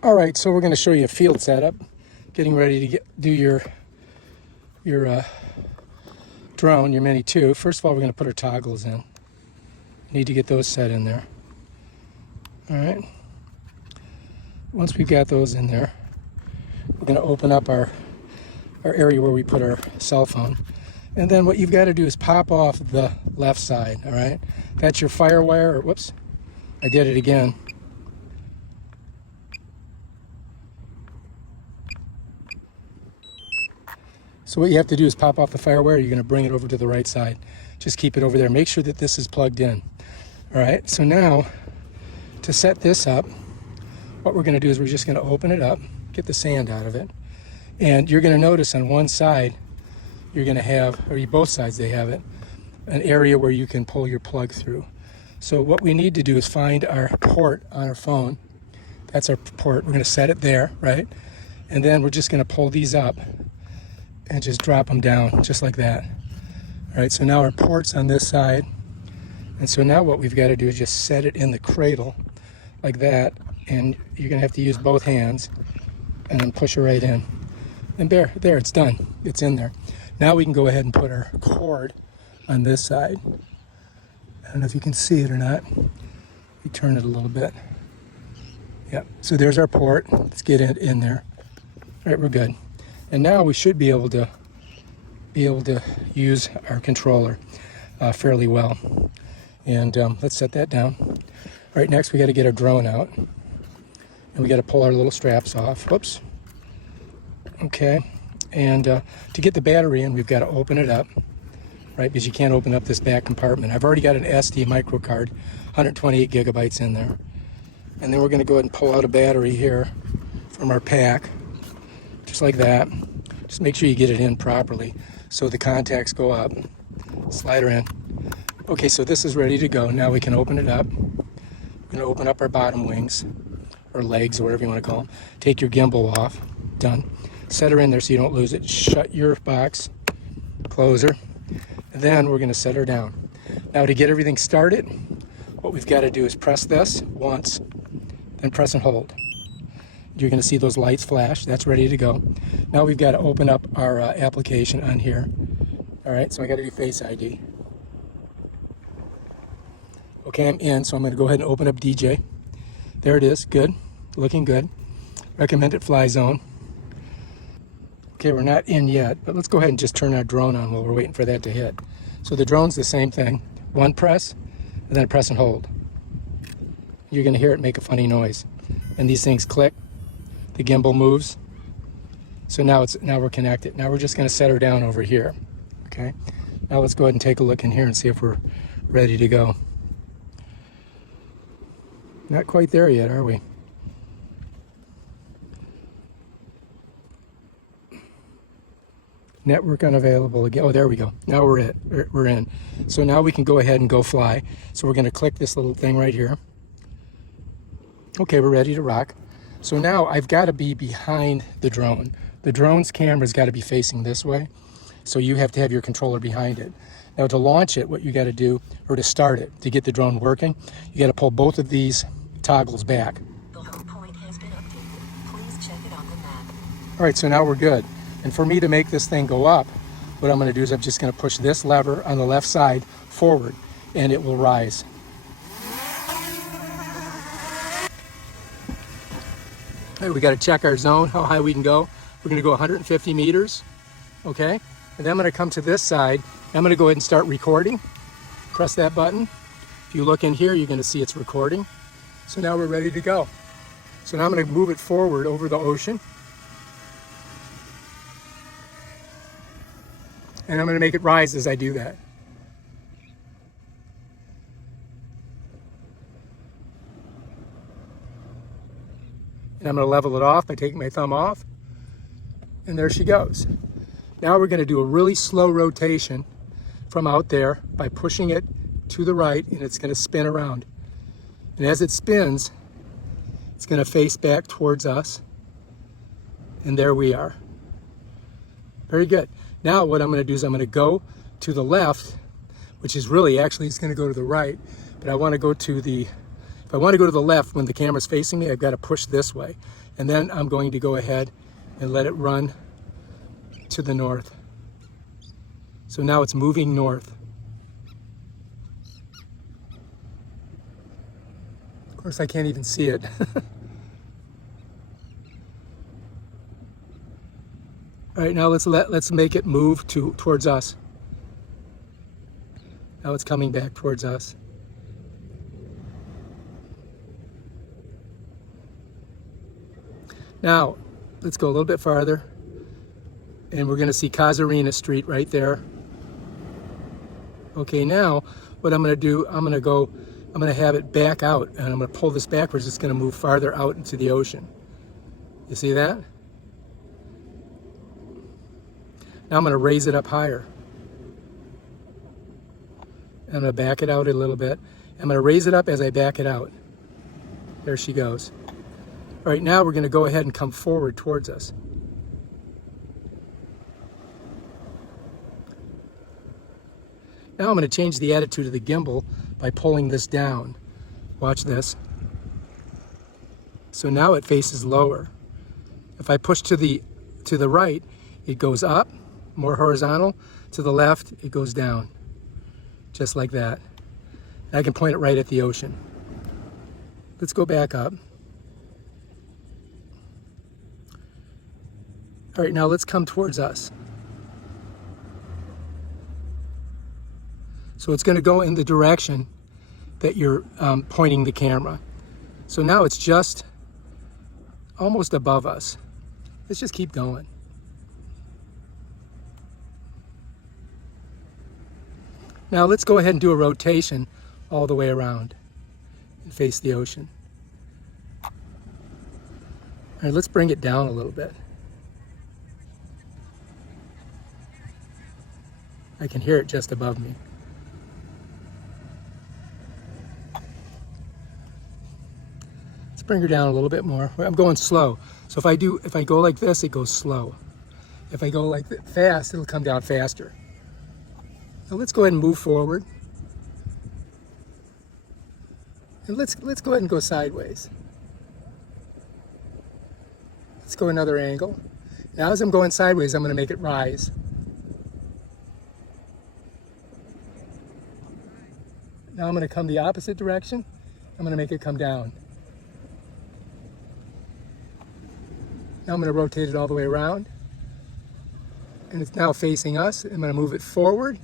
All right, so we're going to show you a field setup, getting ready to do your drone, your Mini 2. First of all, we're going to put our toggles in. Need to get those set in there. All right. Once we've got those in there, we're going to open up our area where we put our cell phone. And then what you've got to do is pop off the left side, all right? That's your FireWire, or whoops, I did it again. So what you have to do is pop off the FireWire. You're going to bring it over to the right side. Just keep it over there. Make sure that this is plugged in. All right, so now to set this up, what we're going to do is we're just going to open it up, get the sand out of it. And you're going to notice on one side, you're going to have, or both sides they have it, an area where you can pull your plug through. So what we need to do is find our port on our phone. That's our port. We're going to set it there, right? And then we're just going to pull these up and just drop them down just like that. All right, so now our port's on this side. And so now what we've got to do is just set it in the cradle like that. And you're going to have to use both hands and then push it right in. And there, it's done. It's in there. Now we can go ahead and put our cord on this side. I don't know if you can see it or not. We turn it a little bit. Yeah, so there's our port. Let's get it in there. All right, we're good. And now we should be able to use our controller fairly well. And let's set that down. All right, next we got to get our drone out. And we got to pull our little straps off. Whoops. Okay, and to get the battery in, we've got to open it up, right? Because you can't open up this back compartment. I've already got an SD micro card, 128 gigabytes in there. And then we're going to go ahead and pull out a battery here from our pack, just like that. Just make sure you get it in properly so the contacts go up. Slide her in. Okay, so this is ready to go. Now we can open it up. We're going to open up our bottom wings, or legs, or whatever you want to call them. Take your gimbal off. Done. Set her in there so you don't lose it. Shut your box, close her, and then we're going to set her down. Now to get everything started, what we've got to do is press this once, then press and hold. You're going to see those lights flash. That's ready to go. Now we've got to open up our application on here. All right, so I got to do Face ID. Okay, I'm in, so I'm going to go ahead and open up DJ. There it is. Good. Looking good. Recommended fly zone. Okay, we're not in yet, but let's go ahead and just turn our drone on while we're waiting for that to hit. So the drone's the same thing. One press, and then press and hold. You're going to hear it make a funny noise. And these things click. The gimbal moves. So now we're connected. Now we're just going to set her down over here. Okay? Now let's go ahead and take a look in here and see if we're ready to go. Not quite there yet, are we? Network unavailable again. Oh, there we go. Now we're in. So now we can go ahead and go fly. So we're going to click this little thing right here. Okay, we're ready to rock. So now I've got to be behind the drone. The drone's camera's got to be facing this way. So you have to have your controller behind it. Now to launch it, what you got to do, or to start it, to get the drone working, you got to pull both of these toggles back. The home point has been updated. Please check it on the map. All right, so now we're good. And for me to make this thing go up, what I'm going to do is I'm just going to push this lever on the left side forward, and it will rise. All right, we got to check our zone, how high we can go. We're going to go 150 meters, okay? And then I'm going to come to this side. I'm going to go ahead and start recording. Press that button. If you look in here, you're going to see it's recording. So now we're ready to go. So now I'm going to move it forward over the ocean. And I'm going to make it rise as I do that. And I'm going to level it off by taking my thumb off. And there she goes. Now we're going to do a really slow rotation from out there by pushing it to the right, and it's going to spin around. And as it spins, it's going to face back towards us. And there we are. Very good. Now what I'm going to do is I'm going to go to the left, which is really, actually, it's going to go to the right. But I want to go to the, if I want to go to the left when the camera's facing me, I've got to push this way. And then I'm going to go ahead and let it run to the north. So now it's moving north. Of course, I can't even see it. All right, now let's make it move towards us. Now it's coming back towards us. Now, let's go a little bit farther, and we're going to see Casuarina Street right there. Okay, now what I'm going to do, I'm going to have it back out, and I'm going to pull this backwards. It's going to move farther out into the ocean. You see that? Now I'm going to raise it up higher. I'm going to back it out a little bit. I'm going to raise it up as I back it out. There she goes. All right, now we're going to go ahead and come forward towards us. Now I'm going to change the attitude of the gimbal by pulling this down. Watch this. So now it faces lower. If I push to the right, it goes up, more horizontal. To the left, it goes down. Just like that. And I can point it right at the ocean. Let's go back up. All right, now let's come towards us. So it's going to go in the direction that you're pointing the camera. So now it's just almost above us. Let's just keep going. Now let's go ahead and do a rotation all the way around and face the ocean. All right, let's bring it down a little bit. I can hear it just above me. Let's bring her down a little bit more. I'm going slow. So if I go like this, it goes slow. If I go like fast, it'll come down faster. So let's go ahead and move forward. And let's go ahead and go sideways. Let's go another angle. Now as I'm going sideways, I'm going to make it rise. Now I'm going to come the opposite direction. I'm going to make it come down. Now I'm going to rotate it all the way around. And it's now facing us. I'm going to move it forward.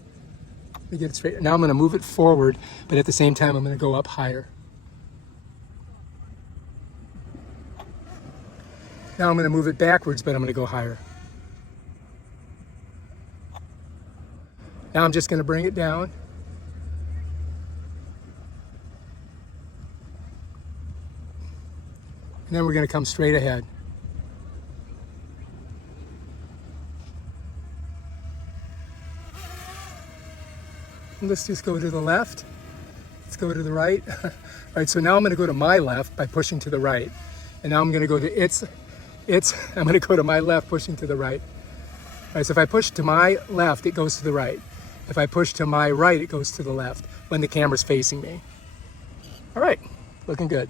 Let me get it straight. Now I'm going to move it forward, but at the same time I'm going to go up higher. Now I'm going to move it backwards, but I'm going to go higher. Now I'm just going to bring it down. And then we're going to come straight ahead. And let's just go to the left. Let's go to the right. All right, so now I'm going to go to my left by pushing to the right. And now I'm going to go to I'm going to go to my left pushing to the right. All right, so if I push to my left, it goes to the right. If I push to my right, it goes to the left when the camera's facing me. All right, looking good.